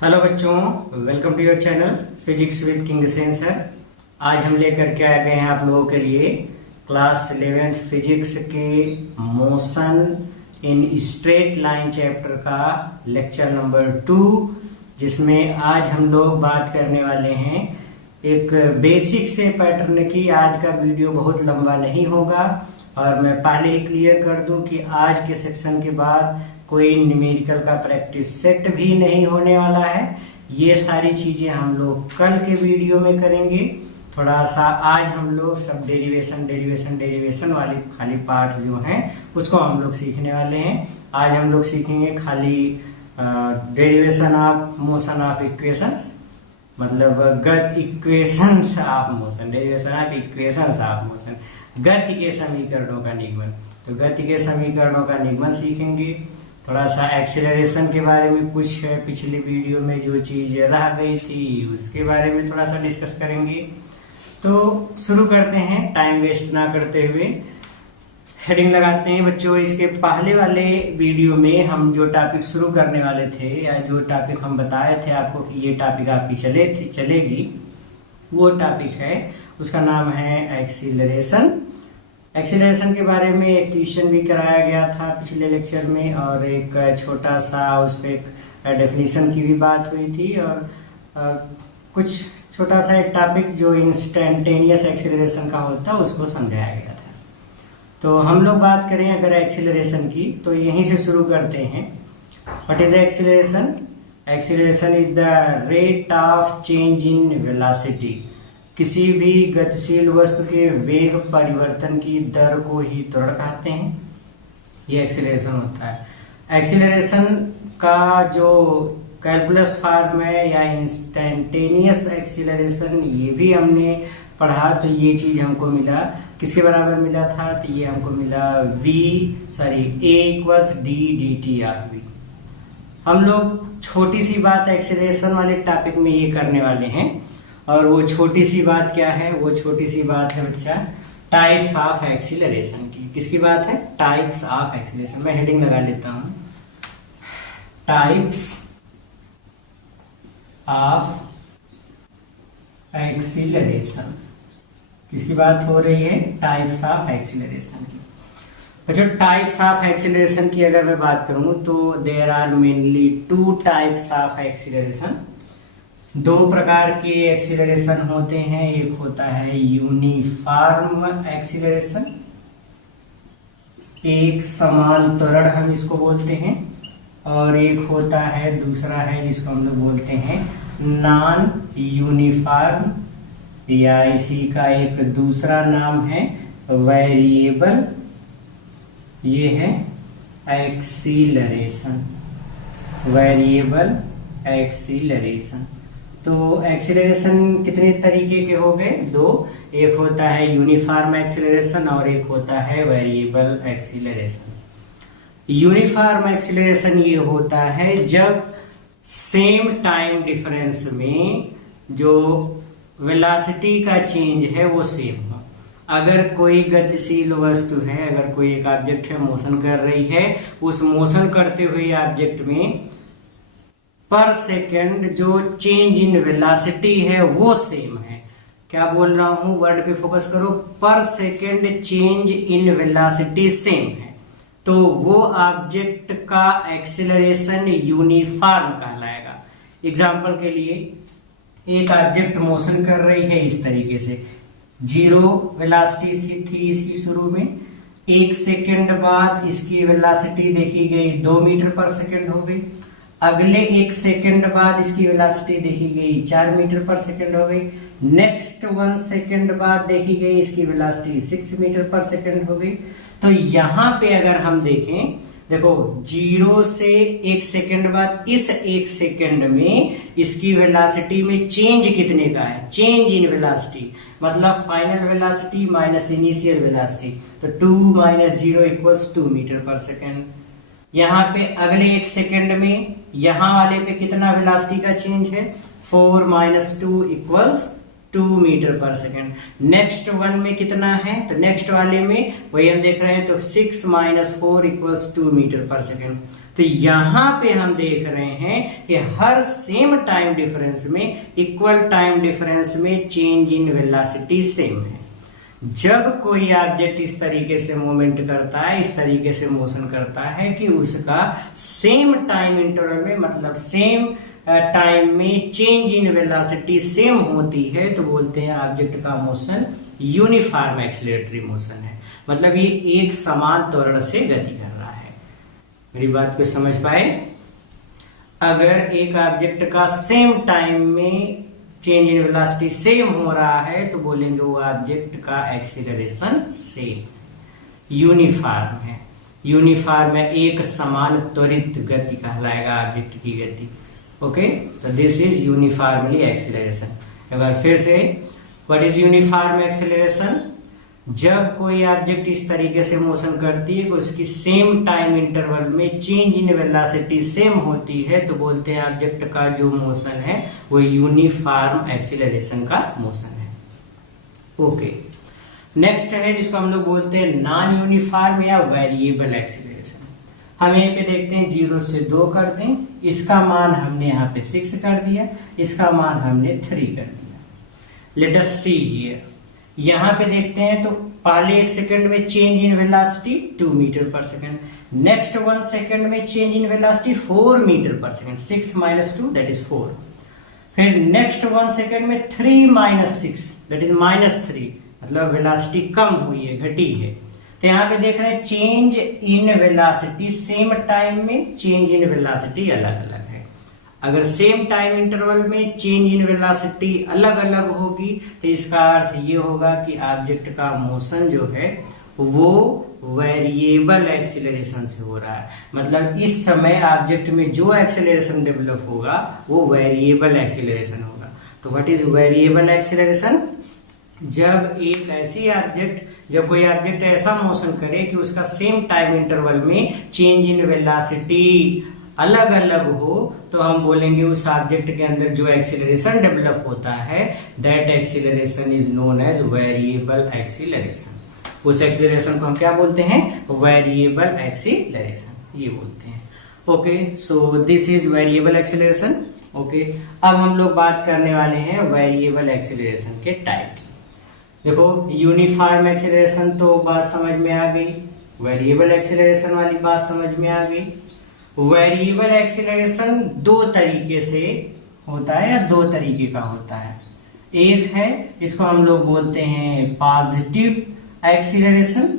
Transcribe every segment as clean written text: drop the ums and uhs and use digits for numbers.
Hello बच्चों, welcome to your channel physics with King Sen sir. आज हम लेकर के आ गए हैं आप लोगों के लिए क्लास 11th फिजिक्स के motion in straight line chapter का लेक्चर नंबर 2, जिसमें आज हम लोग बात करने वाले हैं एक बेसिक से पैटर्न की। आज का वीडियो बहुत लंबा नहीं होगा और मैं पहले ही क्लियर कर दूं कि आज के सेक्शन के बाद कोई न्यूमेरिकल का प्रैक्टिस सेट भी नहीं होने वाला है। ये सारी चीजें हम लोग कल के वीडियो में करेंगे। थोड़ा सा आज हम लोग सब डेरिवेशन वाले खाली पार्ट जो हैं उसको हम लोग सीखने वाले हैं। आज हम लोग सीखेंगे खाली derivation of motion of equations, मतलब गति equations of motion, derivation of equations of motion, गति के समीकरणों का निगमन। तो गति के समीकरणों का निगमन सीखेंगे। थोड़ा सा एक्सीलरेशन के बारे में कुछ पिछले वीडियो में जो चीज रह गई थी उसके बारे में थोड़ा सा डिस्कस करेंगे। तो शुरू करते हैं, टाइम वेस्ट ना करते हुए हेडिंग लगाते हैं। बच्चों, इसके पहले वाले वीडियो में हम जो टॉपिक शुरू करने वाले थे या जो टॉपिक हम बताए थे आपको कि ये टॉपिक आपकी चलेगी, वो टॉपिक है, उसका नाम है एक्सीलरेशन। एक्सीलरेशन के बारे में एक क्वेश्चन भी कराया गया था पिछले लेक्चर में और एक छोटा सा उस पर डेफिनेशन की भी बात हुई थी और कुछ छोटा सा एक टॉपिक जो इंस्टेंटेनियस एक्सीलरेशन का होता है उसको समझाया गया था। तो हम लोग बात करें अगर एक्सीलरेशन की तो यहीं से शुरू करते हैं। What is acceleration? Acceleration is the rate of change in velocity. किसी भी गतिशील वस्तु के वेग परिवर्तन की दर को ही त्वरण कहते हैं। ये एक्सीलरेशन होता है। एक्सीलरेशन का जो कैलकुलस फॉर्म है या इंस्टेंटेनियस एक्सीलरेशन, ये भी हमने पढ़ा। तो ये चीज हमको मिला, किसके बराबर मिला था? तो ये हमको मिला A = d/dt/v। हम लोग छोटी सी बात एक्सीलरेशन वाले टॉपिक में ये करने वाले हैं और वो छोटी सी बात क्या है? वो छोटी सी बात है बच्चा टाइप्स ऑफ एक्सीलरेशन की। किसकी बात है? Types of acceleration. मैं हेडिंग लगा लेता हूं, टाइप्स ऑफ एक्सीलरेशन। किसकी बात हो रही है? टाइप्स ऑफ एक्सीलरेशन की। बच्चों, टाइप्स ऑफ एक्सीलरेशन की अगर मैं बात करूं तो there are mainly 2 types of acceleration. 2 प्रकार के एक्सीलरेशन होते हैं। एक होता है यूनिफॉर्म एक्सीलरेशन, एक समान त्वरण हम इसको बोलते हैं, और एक होता है दूसरा है जिसको हम लोग बोलते हैं नॉन यूनिफॉर्म, या इसी का एक दूसरा नाम है वेरिएबल। ये है एक्सीलरेशन, वेरिएबल एक्सीलरेशन। तो एक्सीलरेशन कितने तरीके के हो गए? 2। एक होता है यूनिफॉर्म एक्सीलरेशन और एक होता है वेरिएबल एक्सीलरेशन। यूनिफॉर्म एक्सीलरेशन ये होता है जब सेम टाइम डिफरेंस में जो वेलोसिटी का चेंज है वो सेम हो। अगर कोई गतिशील वस्तु है, अगर कोई एक ऑब्जेक्ट है, मोशन कर रही है, उस मोशन करते हुए ऑब्जेक्ट में पर सेकेंड जो चेंज इन वेलोसिटी है वो सेम है। क्या बोल रहा हूं? वर्ड पे फोकस करो। पर second change in velocity same है तो वो ऑब्जेक्ट का एक्सीलरेशन यूनिफॉर्म कहलाएगा। एग्जांपल के लिए एक ऑब्जेक्ट मोशन कर रही है इस तरीके से, 0 वेलोसिटी स्थित थी इसकी शुरू में, 1 सेकेंड बाद इसकी वेलोसिटी देखी गई 2 मीटर पर सेकेंड हो गई, अगले 1 सेकेंड बाद इसकी वेलोसिटी देखी गई 4 मीटर पर सेकेंड हो गई, नेक्स्ट 1 सेकेंड बाद देखी गई इसकी वेलोसिटी 6 मीटर पर सेकेंड हो गई। तो यहाँ पे अगर हम देखें, देखो 0 से 1 सेकेंड बाद इस 1 सेकेंड में इसकी वेलोसिटी में चेंज कितने का है? चेंज इन वेलोसिटी, मतलब final velocity minus initial velocity. तो 2 - 0 = 2 मीटर पर सेकेंड। यहाँ पे अगले 1 सेकेंड में यहाँ वाले पे कितना वेलोसिटी का चेंज है? 4 - 2 = 2 मीटर पर सेकेंड। नेक्स्ट वन में कितना है? तो नेक्स्ट वाले में वही हम देख रहे हैं, तो 6 - 4 = 2 मीटर पर सेकेंड। तो तो यहां पे हम देख रहे हैं कि हर सेम टाइम डिफरेंस में, इक्वल टाइम डिफरेंस में चेंज इन वेलोसिटी सेम है। जब कोई ऑब्जेक्ट इस तरीके से मूवमेंट करता है, इस तरीके से मोशन करता है कि उसका सेम टाइम इंटरवल में, मतलब सेम टाइम में चेंज इन वेलोसिटी सेम होती है, तो बोलते हैं ऑब्जेक्ट का मोशन यूनिफॉर्म एक्सीलरेटरी मोशन है। मतलब ये एक समान त्वरण से गति कर रहा है। मेरी बात को समझ पाए? अगर एक ऑब्जेक्ट का सेम टाइम में चेंज इन वेलोसिटी सेम हो रहा है तो बोलेंगे वो ऑब्जेक्ट का एक्सीलरेशन सेम, यूनिफॉर्म है। यूनिफॉर्म है, एक समान त्वरित गति कहलाएगा ऑब्जेक्ट की गति। ओके, तो दिस इज यूनिफॉर्मली एक्सीलरेशन। एक बार फिर से, व्हाट इज यूनिफॉर्म एक्सीलरेशन? जब कोई ऑब्जेक्ट इस तरीके से मोशन करती है कि उसकी सेम टाइम इंटरवल में चेंज इन वेलोसिटी सेम होती है, तो बोलते हैं ऑब्जेक्ट का जो मोशन है वो यूनिफॉर्म एक्सीलरेशन का मोशन है। ओके, नेक्स्ट है जिसको हम लोग बोलते हैं नॉन यूनिफॉर्म या वेरिएबल एक्सीलरेशन। हम यहीं पे देखते हैं 0 से 2 कर दें, इसका मान हमने यहाँ पे 6 कर दिया, इसका मान हमने 3 कर दिया। लेट अस सी हियर, यहाँ पे देखते हैं तो पहले 1 सेकंड में चेंज इन वेलोसिटी 2 मीटर पर सेकंड, नेक्स्ट 1 सेकंड में चेंज इन वेलोसिटी 4 मीटर पर सेकंड, 6 - 2 दैट इज 4। फिर नेक्स्ट 1 सेकंड में 3 - 6 दैट इज -3, मतलब वेलोसिटी कम हुई है, घटी है। तो यहाँ पे देख रहे हैं change in velocity same time में चेंज इन वेलोसिटी अलग अलग है। अगर सेम टाइम इंटरवल में चेंज इन वेलोसिटी अलग अलग होगी तो इसका अर्थ ये होगा कि ऑब्जेक्ट का मोशन जो है वो वेरिएबल एक्सीलरेशन से हो रहा है। मतलब इस समय ऑब्जेक्ट में जो एक्सीलरेशन डेवलप होगा वो वेरिएबल एक्सीलरेशन होगा। तो व्हाट इज वेरिएबल एक्सीलरेशन? जब एक ऐसी ऑब्जेक्ट, जब कोई ऑब्जेक्ट ऐसा मोशन करे कि उसका सेम टाइम इंटरवल में चेंज इन वेलोसिटी अलग अलग हो, तो हम बोलेंगे उस ऑब्जेक्ट के अंदर जो एक्सीलरेशन डेवलप होता है that acceleration is known as variable acceleration. उस एक्सीलरेशन को हम क्या बोलते हैं? वेरिएबल एक्सीलरेशन, ये बोलते हैं। Okay, so this is variable acceleration. Okay, अब हम लोग बात करने वाले हैं वेरिएबल एक्सीलरेशन के टाइप। देखो, यूनिफॉर्म एक्सीलरेशन तो बात समझ में आ गई, वेरिएबल एक्सीलरेशन वाली बात समझ में आ गई। वेरिएबल एक्सीलरेशन 2 तरीके से होता है या 2 तरीके का होता है। एक है, इसको हम लोग बोलते हैं पॉजिटिव एक्सीलरेशन,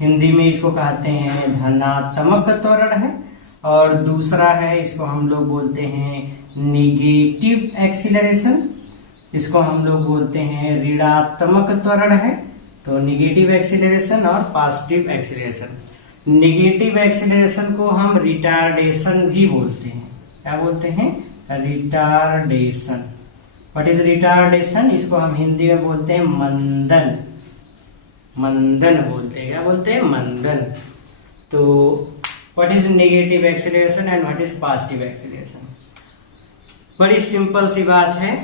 हिंदी में इसको कहते हैं धनात्मक त्वरण है, और दूसरा है इसको हम लोग बोलते हैं निगेटिव एक्सीलरेशन, इसको हम लोग बोलते हैं ऋणात्मक त्वरण है। तो निगेटिव एक्सीलरेशन और पॉजिटिव एक्सीलरेशन। निगेटिव एक्सीलरेशन को हम रिटार्डेशन भी बोलते हैं। क्या बोलते हैं? रिटार्डेशन। What is retardation? इसको हम हिंदी में बोलते हैं मंदन, मंदन बोलते हैं। क्या बोलते हैं? मंदन। तो what is negative acceleration and what is positive acceleration? बड़ी सिंपल सी बात है।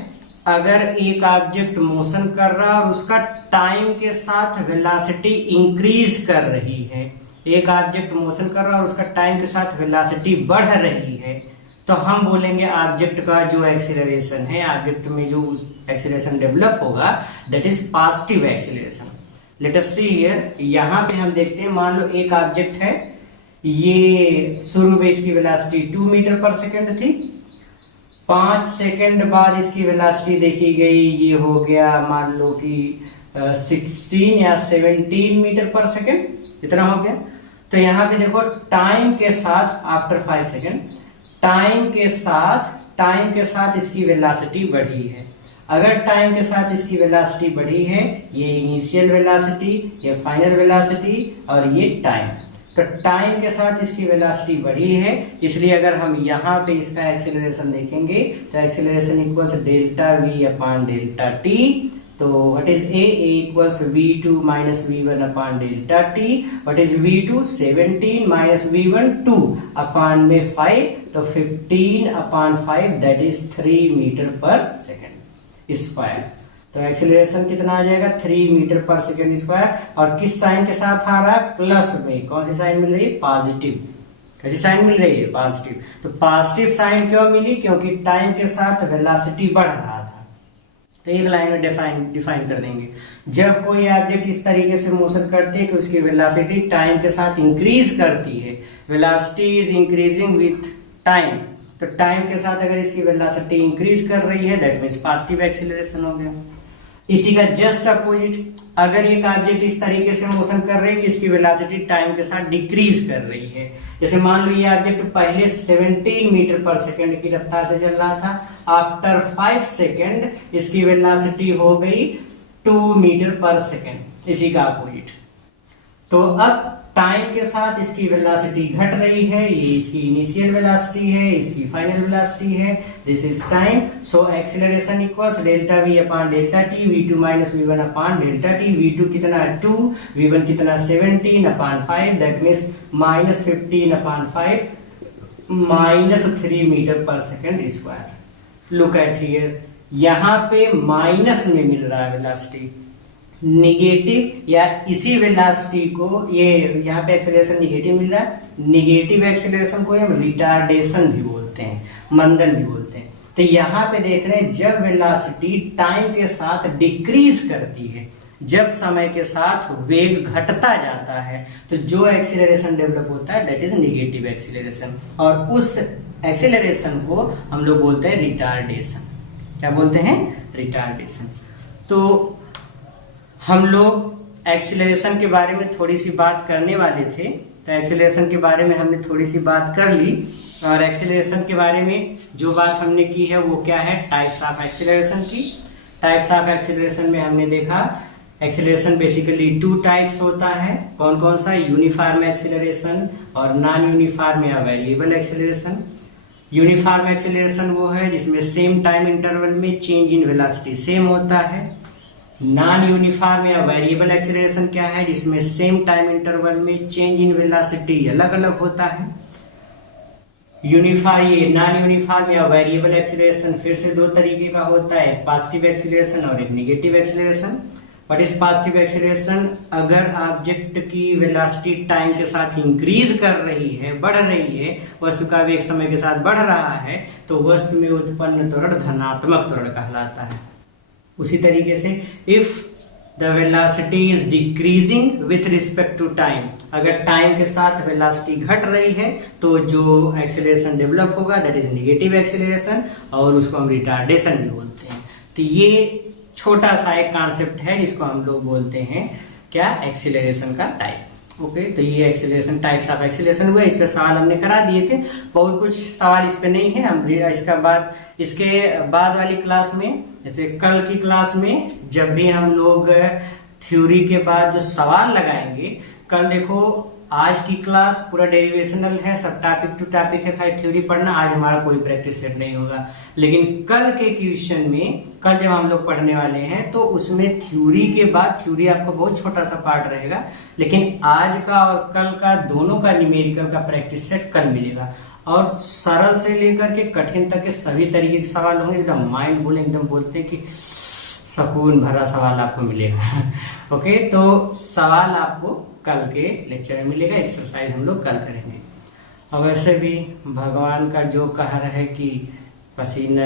अगर एक ऑब्जेक्ट मोशन कर रहा है और उसका टाइम के साथ वेलोसिटी इंक्रीज कर रही है, एक ऑब्जेक्ट मोशन कर रहा है और उसका टाइम के साथ वेलोसिटी बढ़ रही है, तो हम बोलेंगे ऑब्जेक्ट का जो एक्सीलरेशन है, ऑब्जेक्ट में जो एक्सीलरेशन डेवलप होगा that is positive acceleration. Let us see here, यहाँ पे हम देखते हैं, मान लो एक ऑब्जेक्ट है, ये शुरू में इसकी वेलोसिटी 2 मीटर पर सेकंड थी, 5 सेकंड बाद इसकी वेलोसिटी देखी गई, ये हो गया मान लो कि 16 या 17 मीटर पर सेकंड, इतना हो गया। तो यहाँ पे देखो टाइम के साथ, आफ्टर 5 सेकंड, टाइम के साथ इसकी वेलोसिटी बढ़ी है। अगर टाइम के साथ इसकी वेलोसिटी बढ़ी है, ये इनिशियल वेलोसिटी, ये फाइनल वेलोसिटी और ये टाइम, तो टाइम के साथ इसकी वेलोसिटी बढ़ी है, इसलिए अगर हम यहाँ पे इसका एक्सीलरेशन देखेंगे तो acceleration equals delta v upon delta t। तो what is a equals v2 minus v1 upon delta t। What is v2? 17 minus v1 2 upon में 5, तो 15 अपॉन 5 दैट इज 3 मीटर पर सेकेंड स्क्वायर। तो एक्सीलरेशन कितना आ जाएगा? 3 metre पर second square. और किस साइन के साथ आ रहा है? प्लस में। कौन सी साइन मिल रही है? पॉजिटिव। कैसी साइन मिल रही है? पॉजिटिव। तो पॉजिटिव साइन क्यों मिली? क्योंकि टाइम के साथ वेलोसिटी बढ़ रहा था। तो एक लाइन में डिफाइन कर देंगे, जब कोई ऑब्जेक्ट इस तरीके से मोशन करते हैं कि उसकी वेलोसिटी टाइम के साथ इंक्रीज करती है, velocity is increasing with time, तो टाइम के साथ अगर इसकी वेलोसिटी इंक्रीज कर रही है दैट मींस पॉजिटिव एक्सीलरेशन हो गया। इसी का जस्ट अपोजिट, अगर एक ऑब्जेक्ट इस तरीके से मोशन कर रही है कि इसकी वेलोसिटी टाइम के साथ डिक्रीज कर रही है, जैसे मान लो ये ऑब्जेक्ट पहले 17 मीटर पर सेकंड की रफ्तार से चल रहा था, आफ्टर 5 सेकंड इसकी वेलोसिटी हो गई 2 मीटर पर सेकंड, इसी का अपोजिट। तो अब टाइम के साथ इसकी वेलोसिटी घट रही है, ये इसकी इनिशियल वेलोसिटी है, इसकी फाइनल वेलोसिटी है, this is time. So acceleration equals delta v upon delta t, v2 minus v1 upon delta t. v2 कितना है 2, v1 कितना 17 अपॉन 5, that means minus 15 upon 5 minus 3 metre पर second square. Look at here, यहाँ पे minus में मिल रहा है वेलोसिटी, निगेटिव या इसी वेलोसिटी को, ये यहाँ पे एक्सेलरेशन निगेटिव मिल रहा है, निगेटिव एक्सेलरेशन को हम रिटार्डेशन भी बोलते हैं, मंदन भी बोलते हैं। तो यहाँ पे देख रहे हैं जब वेलोसिटी टाइम के साथ डिक्रीज करती है, जब समय के साथ वेग घटता जाता है, तो जो एक्सेलरेशन डेवलप होता है दैट इज निगेटिव एक्सेलरेशन, और उस एक्सेलरेशन को हम लोग बोलते हैं रिटार्डेशन। क्या बोलते हैं? रिटार्डेशन। तो हम लोग एक्सीलरेशन के बारे में थोड़ी सी बात करने वाले थे, तो एक्सीलरेशन के बारे में हमने थोड़ी सी बात कर ली, और एक्सीलरेशन के बारे में जो बात हमने की है वो क्या है? टाइप्स ऑफ एक्सीलरेशन की। टाइप्स ऑफ एक्सीलरेशन में हमने देखा एक्सीलरेशन बेसिकली 2 टाइप्स होता है। कौन कौन सा? यूनिफॉर्म एक्सीलरेशन और नॉन यूनिफॉर्म या वेरिएबल एक्सीलरेशन। यूनिफॉर्म एक्सीलरेशन वो है जिसमें सेम टाइम इंटरवल में चेंज इन वेलोसिटी सेम होता है। नॉन यूनिफॉर्म या वेरिएबल एक्सीलरेशन क्या है? जिसमें सेम टाइम इंटरवल में चेंज इन वेलोसिटी अलग अलग होता है। नॉन यूनिफॉर्म या वेरिएबल एक्सीलरेशन फिर से 2 तरीके का होता है, एक पॉजिटिव एक्सीलरेशन और एक negative acceleration. What is positive acceleration? अगर ऑब्जेक्ट की वेलोसिटी टाइम के साथ इंक्रीज कर रही है, बढ़ रही है, वस्तु का वेग समय के साथ बढ़ रहा है, तो वस्तु में उत्पन्न त्वरण धनात्मक त्वरण कहलाता है। उसी तरीके से if the velocity is decreasing with respect to time, अगर टाइम के साथ वेलोसिटी घट रही है तो जो एक्सीलरेशन डेवलप होगा दैट इज नेगेटिव एक्सीलरेशन, और उसको हम रिटार्डेशन भी बोलते हैं। तो ये छोटा सा एक कॉन्सेप्ट है जिसको हम लोग बोलते हैं क्या? एक्सीलरेशन का टाइप। ओके, तो ये एक्सीलरेशन टाइप्स ऑफ एक्सीलरेशन हुए, इस पे सवाल हमने करा दिए थे, बहुत कुछ सवाल इस पे नहीं है। हम इसके बाद वाली क्लास में, जैसे कल की क्लास में जब भी हम लोग थ्योरी के बाद जो सवाल लगाएंगे, कल देखो आज की क्लास पूरा डेरिवेशनल है, सब टॉपिक टू टॉपिक है, खाली थ्योरी पढ़ना, आज हमारा कोई प्रैक्टिस सेट नहीं होगा। लेकिन कल के क्वेश्चन में, कल जब हम लोग पढ़ने वाले हैं तो उसमें थ्योरी के बाद, थ्योरी आपका बहुत छोटा सा पार्ट रहेगा, लेकिन आज का और कल का दोनों का न्यूमेरिकल का प्रैक्टिस सेट कल मिलेगा, और सरल से लेकर के कठिन तक के सभी तरीके के सवाल होंगे, एकदम माइंड बोले, एकदम बोलते हैं कि सुकून भरा सवाल आपको मिलेगा। ओके, तो सवाल आपको कल के लेक्चर में मिलेगा, एक्सरसाइज हम लोग कल करेंगे। और वैसे भी भगवान का जो कहर है कि पसीना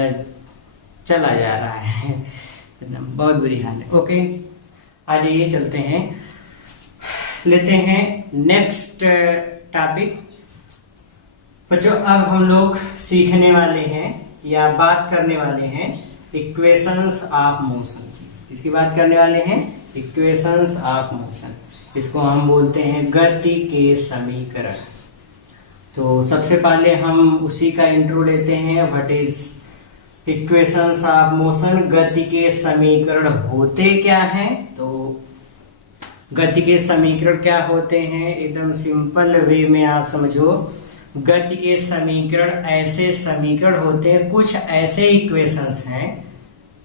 चला जा रहा है, एकदम बहुत बुरी हाल है। ओके, आज ये चलते हैं, लेते हैं नेक्स्ट टॉपिक। बच्चों, अब हम लोग सीखने वाले हैं या बात करने वाले हैं इक्वेशंस ऑफ मोशन की। इसकी बात करने वाले हैं इक्वेशंस ऑफ मोशन, इसको हम बोलते हैं गति के समीकरण। तो सबसे पहले हम उसी का इंट्रो लेते हैं, what is equations of motion, गति के समीकरण होते क्या हैं। तो गति के समीकरण क्या होते हैं, एकदम सिंपल वे में आप समझो। गति के समीकरण ऐसे समीकरण होते हैं, कुछ ऐसे इक्वेशंस हैं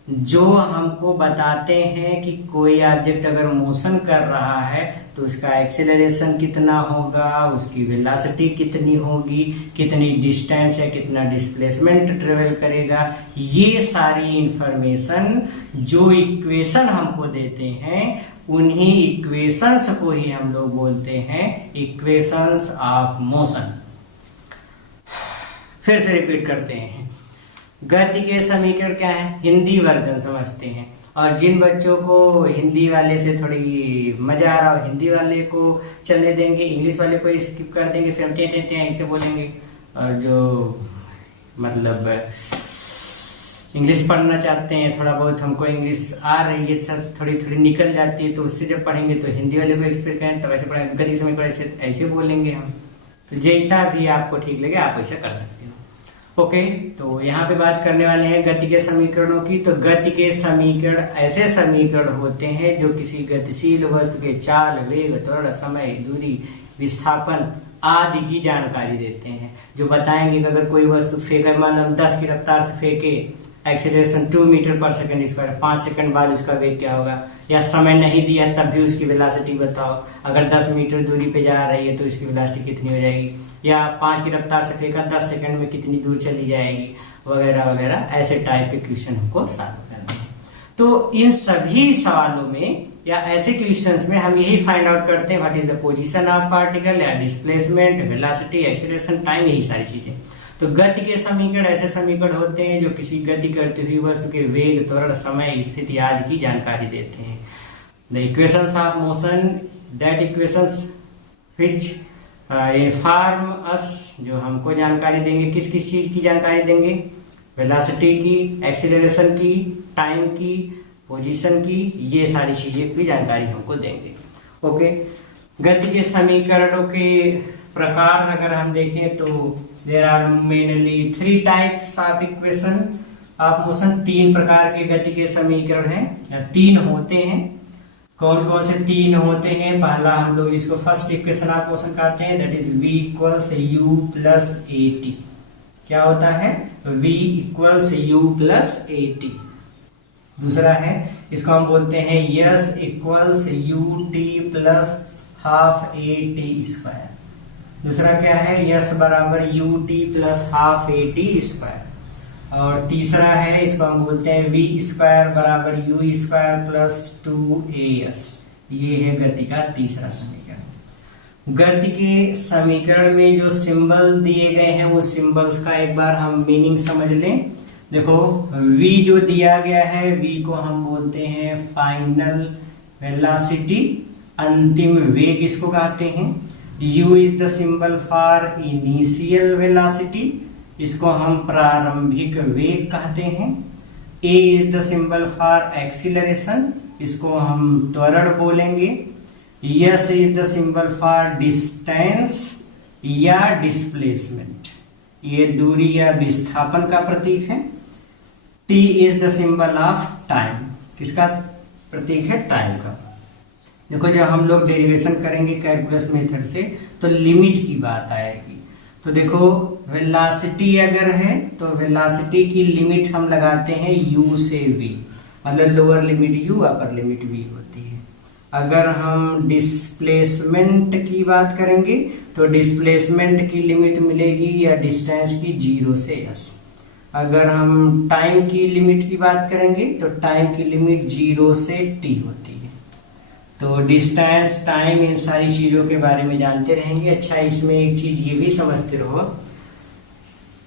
जो हमको बताते हैं कि कोई ऑब्जेक्ट अगर मोशन कर रहा है तो उसका एक्सेलरेशन कितना होगा, उसकी वेलोसिटी कितनी होगी, कितनी डिस्टेंस या कितना डिस्प्लेसमेंट ट्रेवल करेगा। ये सारी इंफॉर्मेशन जो इक्वेशन हमको देते हैं, उन्हीं इक्वेशंस को ही हम लोग बोलते हैं इक्वेशंस ऑफ मोशन। फिर से रिपीट करते हैं। गति के समीकरण क्या है, हिंदी वर्जन समझते हैं। और जिन बच्चों को हिंदी वाले से थोड़ी मजा आ रहा हो, हिंदी वाले को चलने देंगे, इंग्लिश वाले को स्किप कर देंगे, फिर हम टे ऐसे बोलेंगे। और जो मतलब इंग्लिश पढ़ना चाहते हैं, थोड़ा बहुत हमको इंग्लिश आ रही है, सर थोड़ी थोड़ी निकल जाती है, तो उससे जब पढ़ेंगे तो हिंदी वाले को एक्सपेक्ट करें तब ऐसे पढ़ेंगे, गति के समीकरण ऐसे बोलेंगे हम। तो जैसा भी आपको ठीक लगे आप ऐसा कर सकते हो। ओके, तो यहाँ पे बात करने वाले हैं गति के समीकरणों की। तो गति के समीकरण ऐसे समीकरण होते हैं जो किसी गतिशील वस्तु के चाल, वेग, त्वरण, समय, दूरी, विस्थापन आदि की जानकारी देते हैं। जो बताएंगे कि अगर कोई वस्तु फेंके, मान लो 10 की रफ्तार से फेंके, एक्सीलरेशन 2 मीटर पर सेकंड स्क्वायर, 5 सेकंड बाद उसका वेग क्या होगा, या समय नहीं दिया तब भी उसकी वेलोसिटी बताओ। अगर 10 मीटर दूरी पे जा रही है तो इसकी वेलोसिटी कितनी हो जाएगी, या 5 की रफ्तार से फेंका 10 सेकंड में कितनी दूर चली जाएगी, वगैरह वगैरह। ऐसे टाइप के क्वेश्चन हमको सॉल्व करने हैं। तो इन सभी सवालों में या ऐसे क्वेश्चंस में हम यही फाइंड आउट करते हैं what is the position of particle, या डिस्प्लेसमेंट, वेलोसिटी, एक्सीलरेशन, टाइम, यही सारी चीजें। तो गति के समीकरण ऐसे समीकरण होते हैं जो किसी गति करती हुई वस्तु के वेग, त्वरण, समय, स्थिति आदि की जानकारी देते हैं। The equations of motion, that equations which inform us, जो हमको जानकारी देंगे, किस किस चीज की जानकारी देंगे, वेलोसिटी की, एक्सीलरेशन की, टाइम की, पोजीशन की, ये सारी चीजें की जानकारी हमको देंगे। ओके, गति के समीकरणों के प्रकार अगर हम देखें तो there are mainly 3 types of equation of motion. 3 प्रकार के गति के समीकरण हैं, या 3 होते हैं। कौन कौन से 3 होते हैं? पहला हम लोग इसको फर्स्ट इक्वेशन ऑफ मोशन कहते हैं, that is v equals u plus at। क्या होता है? v equals u plus at। दूसरा है, इसको हम बोलते हैं s equals ut plus half at square. दूसरा क्या है? s बराबर ut plus half at square. और तीसरा है, इसको हम बोलते हैं v स्क्वायर बराबर u स्क्वायर प्लस 2as। ये है गति का तीसरा समीकरण। गति के समीकरण में जो सिंबल दिए गए हैं वो सिंबल्स का एक बार हम मीनिंग समझ लें। देखो, v जो दिया गया है, v को हम बोलते हैं फाइनल वेलोसिटी, अंतिम वेग इसको कहते हैं। u is the symbol for initial velocity, इसको हम प्रारंभिक वेग कहते हैं। a is the symbol for acceleration, इसको हम त्वरण बोलेंगे। s is the symbol for distance या डिस्प्लेसमेंट, ये दूरी या विस्थापन का प्रतीक है। t is the symbol of time, किसका प्रतीक है? टाइम का। देखो, जब हम लोग डेरिवेशन करेंगे कैलकुलस मेथड से तो लिमिट की बात आएगी। तो देखो, वेलोसिटी अगर है तो वेलोसिटी की लिमिट हम लगाते हैं u से v, मतलब lower limit u, upper limit v होती है। अगर हम डिस्प्लेसमेंट की बात करेंगे तो डिस्प्लेसमेंट की लिमिट मिलेगी या डिस्टेंस की 0 से s। अगर हम टाइम की लिमिट की बात करेंगे तो टाइम की लिमिट 0 से t होती है। तो डिस्टेंस, टाइम, इन सारी चीज़ों के बारे में जानते रहेंगे। अच्छा, इसमें एक चीज़ ये भी समझते रहो,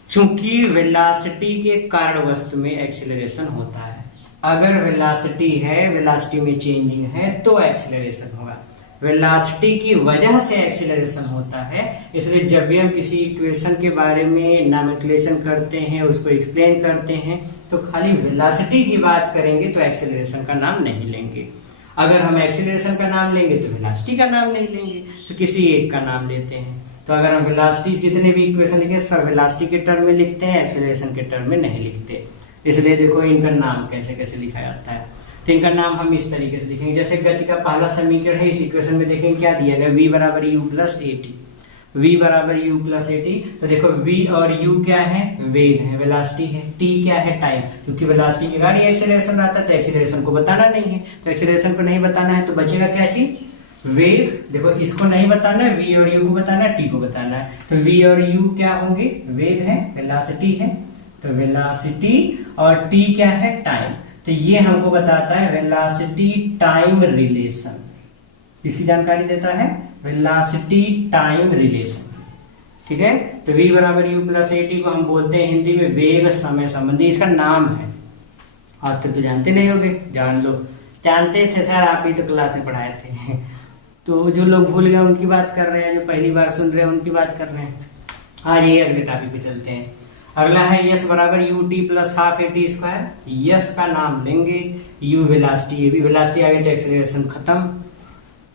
चूंकि वेलोसिटी के कारण वस्तु में एक्सीलरेशन होता है। अगर वेलोसिटी है, वेलोसिटी में चेंजिंग है तो एक्सीलरेशन होगा। वेलोसिटी की वजह से एक्सीलरेशन होता है। इसलिए जब भी हम किसी इक्वेशन के बारे में नॉमेनक्लेचर करते हैं, उसको एक्सप्लेन करते हैं, तो खाली वेलोसिटी की बात करेंगे तो एक्सीलरेशन का नाम नहीं लेंगे। अगर हम एक्सीलरेशन का नाम लेंगे तो वेलोसिटी का नाम नहीं लेंगे, तो किसी एक का नाम लेते हैं। तो अगर हम वेलोसिटी जितने भी इक्वेशन लिखे सब वेलोसिटी के टर्म में लिखते हैं, एक्सीलरेशन के टर्म में नहीं लिखते। इसलिए देखो इनका नाम कैसे कैसे लिखा जाता है। तो इनका नाम हम इस तरीके से लिखेंगे। जैसे गति का पहला समीकरण है, इस इक्वेशन में देखेंगे क्या दिया गया, v बराबर u प्लस at। v बराबर u प्लस at, तो देखो v और u क्या है? वेग है, वेलोसिटी है। t क्या है? टाइम। क्योंकि वेलोसिटी की गाड़ी एक्सीलरेशन रहता है तो एक्सीलरेशन को बताना नहीं है, तो एक्सीलरेशन को नहीं बताना है तो बचेगा क्या चीज? वेग। देखो, इसको नहीं बताना है, v और u को बताना है, t को बताना है। तो v और u क्या होंगे? वेग है, वेलोसिटी है। तो वेलोसिटी और t क्या है? टाइम। तो ये हमको बताता है वेलोसिटी टाइम रिलेशन। इसकी जानकारी देता है वेलोसिटी टाइम रिलेशन। ठीक है। तो v बराबर u प्लस ए टी को हम बोलते हैं हिंदी में वेग समय संबंधी, इसका नाम है। आप तो जानते नहीं होगे, जान लो। जानते थे सर, आप ही तो क्लास में पढ़ाए थे। तो जो लोग भूल गए उनकी बात कर रहे हैं, जो पहली बार सुन रहे हैं उनकी बात कर रहे हैं। आज ये अगले टॉपिक पे चलते हैं। अगला है यस बराबर u t plus half a t square. Yes का नाम लेंगे, यू वेलोसिटी, ए भी वेलोसिटी आ गई तो एक्सेलरेशन खत्म।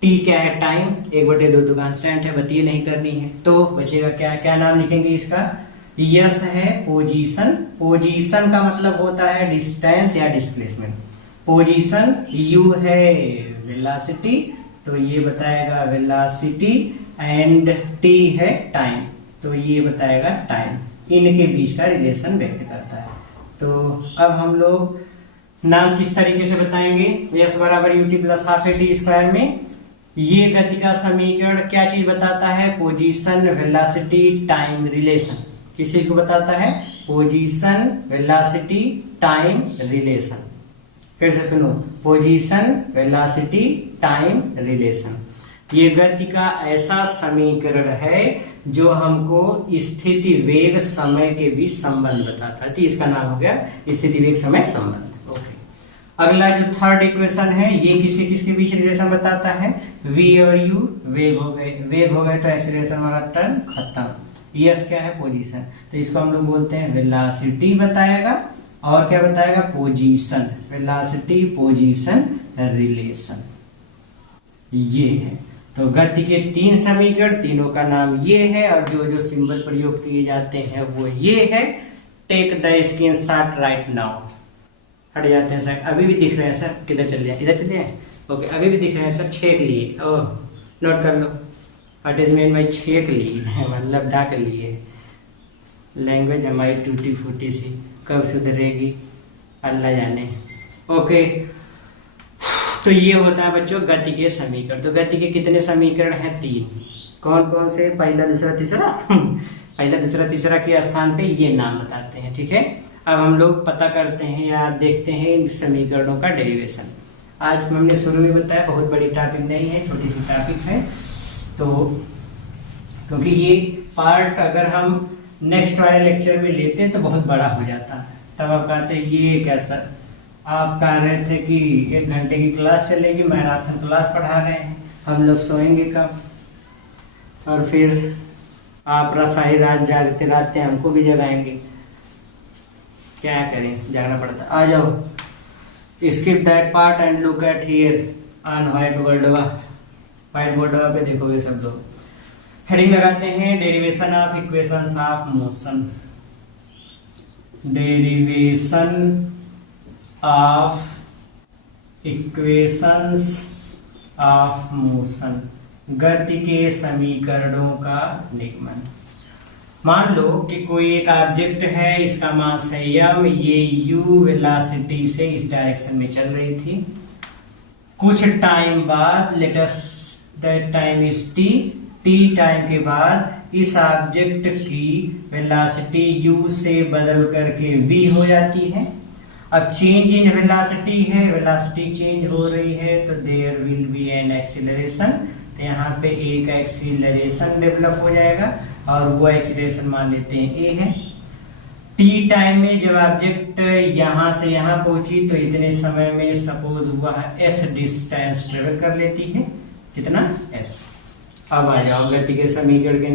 टी क्या है? टाइम। 1/2 तो कांस्टेंट है, बतिए नहीं करनी है। तो बचेगा क्या? क्या नाम लिखेंगे इसका? यस है पोजीशन। पोजीशन का मतलब होता है डिस्टेंस या डिस्प्लेसमेंट। पोजीशन, यू है वेलोसिटी, तो ये बताएगा वेलोसिटी, एंड टी है टाइम, तो ये बताएगा टाइम। इनके बीच का रिलेशन व्यक्त करता है। तो अब हम लोग नाम किस तरीके से बताएंगे? यस बराबर u t plus half a t square में ये गति का समीकरण क्या चीज बताता है? Position, velocity, time relation. किस चीज को बताता है? Position, velocity, time relation. फिर से सुनो, पोजीशन, वेलोसिटी, टाइम रिलेशन। ये गति का ऐसा समीकरण है जो हमको स्थिति, वेग, समय के बीच संबंध बताता है। तो इसका नाम हो गया स्थिति, वेग, समय संबंध। ओके। अगला जो थर्ड इक्वेशन है, ये किसके किसके बीच रिलेशन बताता है? v और u वेग हो गए, वेग हो गए तो एक्सीलरेशन वाला टर्म खत्म। यस क्या है? पोजीशन, तो इसको हम लोग बोलते हैं वेलोसिटी बताएगा, और क्या बताएगा? पोजीशन। वेलोसिटी, पोजीशन, रिलेशन, ये है। तो गति के 3 समीकरण, तीनों का नाम ये है, और जो जो सिंबल प्रयोग किए जाते हैं वो ये है। Take the screenshot right now. हट जाते हैं सर, अभी भी दिख रहे हैं सर, किधर चल जाए? इधर चले जाए। ओके, अभी भी दिख रहे हैं सर, छेक लिए। ओह, नोट कर लो, व्हाट इज मीन बाय छेक लिए? मतलब ढक लिए। लैंग्वेज हमारी टूटी फूटी सी, कब सुधरेगी अल्लाह जाने। ओके, तो ये होता है बच्चों गति के समीकरण। तो गति के कितने समीकरण हैं? 3। कौन कौन से? पहला, दूसरा, तीसरा। पहला, दूसरा, तीसरा के स्थान पे ये नाम बताते हैं। ठीक है, अब हम लोग पता करते हैं या देखते हैं इन समीकरणों का डेरिवेशन। आज हमने शुरू में बताया बहुत बड़ी टॉपिक नहीं है, छोटी सी टॉपिक है। तो क्योंकि ये पार्ट अगर हम नेक्स्ट वाले लेक्चर में लेते हैं तो बहुत बड़ा हो जाता है। तब आप कहते हैं ये कैसा? आप कह रहे थे कि 1 घंटे की क्लास चलेगी, मैराथन क्लास पढ़ा रहे हैं, हम लोग सोएंगे कब? और फिर आप सारी रात जागते रहते हैं, हमको भी जगाएंगे। क्या करें, जागना पड़ता। आ जाओ, skip that part and look at here on white board. White board पे देखोगे सब लोग। हेडिंग लगाते हैं derivation of equations of motion. Derivation of equations of motion, गति के समीकरणों का निगमन। मान लो कि कोई एक ऑब्जेक्ट है, इसका मास है m, ये u वेलोसिटी से इस डायरेक्शन में चल रही थी। कुछ टाइम बाद, let us that time is t, time के बाद इस ऑब्जेक्ट की वेलोसिटी u से बदल करके v हो जाती है। अब चेंज इन वेलोसिटी है, वेलोसिटी चेंज हो रही है, तो there will be an acceleration. तो यहाँ पे एक एक्सीलरेशन डेवलप हो जाएगा, और वो एक्सीलरेशन मान लेते हैं a है। t टाइम में जब ऑब्जेक्ट यहाँ से यहाँ पहुंची तो इतने समय में सपोज हुआ है s डिस्टेंस ट्रेवल कर लेती है। कितना? s। अब आ जाओ गति के समीकरण के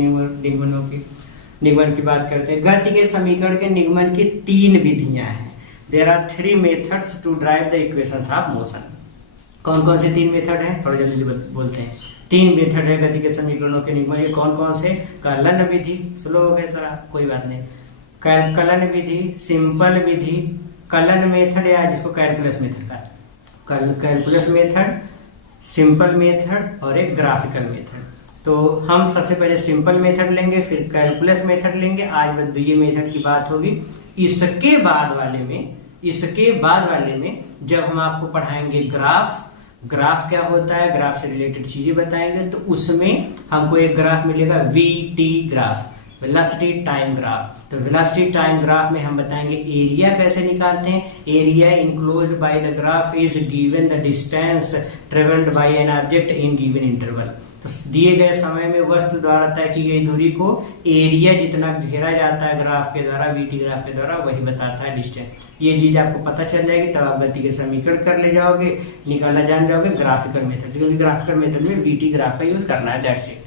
निगमन की बात करते हैं। गति के समीकरण के निगमन की 3 विधियां हैं। There are 3 methods to drive the equations of motion. कौन कौन से 3 मेथड हैं? थोड़ा जल्दी बोलते हैं। 3 मेथड है गति के समीकरणों के निगमन। ये कौन कौन से? कलन विधि, स्लो हो गए सर, कोई बात नहीं। कलन विधि, सिंपल विधि, कलन मेथड या जिसको कैलकुलस मेथड का, कैलकुलस मेथड, सिंपल मेथड और एक ग्राफिकल मेथड। तो हम सबसे पहले सिंपल मेथड लेंगे, फिर कैलकुलस मेथड लेंगे। आज ये मेथड की बात होगी। इसके बाद वाले में जब हम आपको पढ़ाएंगे ग्राफ क्या होता है, ग्राफ से रिलेटेड चीजें बताएंगे, तो उसमें हमको एक ग्राफ मिलेगा VT graph, velocity time graph. तो वेलोसिटी टाइम ग्राफ में हम बताएंगे एरिया कैसे निकालते हैं। Area enclosed by the graph is given the distance travelled by an object in given interval. तो दिए गए समय में वस्तु द्वारा तय की गई दूरी को एरिया जितना घेरा जाता है ग्राफ के द्वारा, वीटी ग्राफ के द्वारा, वही बताता है डिस्टेंस। ये चीज आपको पता चल जाएगी, तब आप गति के समीकरण कर ले जाओगे, निकाला जान जाओगे ग्राफिकल मेथड से, क्योंकि ग्राफिकल मेथड में वीटी ग्राफ का यूज करना है, दैट्स इट।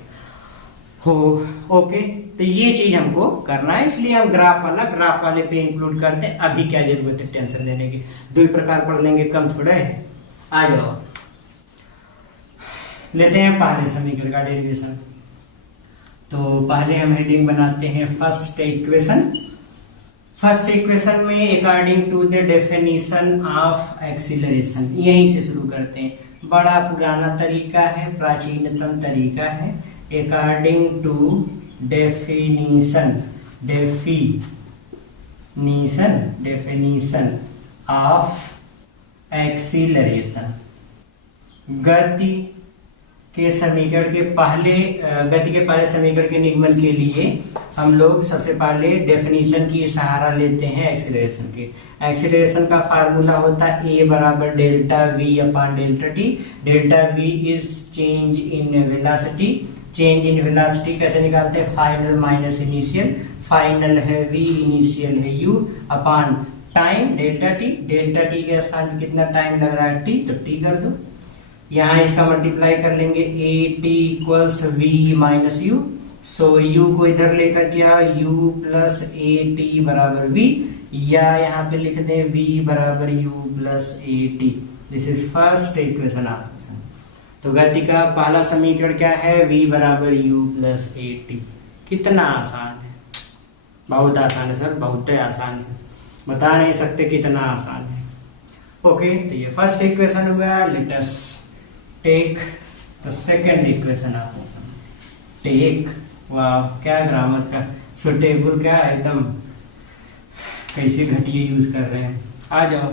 हो ओके, तो ये चीज हमको करना है, इसलिए हम ग्राफ वाले पे इंक्लूड करते हैं। अभी क्या जरूरत है टेंशन लेने की, दो ही प्रकार पढ़ लेंगे, कम थोड़ा है। आ जाओ, लेते हैं पहले समीकरण का डेरिवेशन। तो पहले हम हेडिंग बनाते हैं फर्स्ट इक्वेशन। फर्स्ट इक्वेशन में according to the definition of acceleration, यहीं से शुरू करते हैं। बड़ा पुराना तरीका है, प्राचीनतम तरीका है। According to definition of acceleration, गति के समीकरण के पहले समीकरण के निगमन के लिए हम लोग सबसे पहले डेफिनेशन की सहारा लेते हैं एक्सीलरेशन के। एक्सीलरेशन का फार्मूला होता है ए बराबर delta v upon delta T. Delta we is change in velocity. Change in velocity कैसे निकालते हैं, फाइनल माइनस इनिशियल। फाइनल है वी, इनिशियल है you, upon time delta T. Delta T के स्थान पे कितना टाइम लग रहा है टी, तो टी कर दो। यहाँ इसका मल्टीप्लाई कर लेंगे, A T equals we minus you. So you को इधर लेकर क्या, यू प्लस ए टी बराबर वी, या यहाँ पे लिख दें वी बराबर you plus a T. This is first equation of motion. तो गति का पहला समीकरण क्या है, वी बराबर यू प्लस ए टी। कितना आसान है, बहुत आसान है सर, बहुत आसान है, बता नहीं सकते कितना आसान है। ओके, तो ये फर्स्ट इक्वेशन हुआ। Let us take the second equation of motion. Take, वाह क्या ग्रामर का सुटेबल, क्या एकदम कैसे घटिया यूज कर रहे हैं। आ जाओ,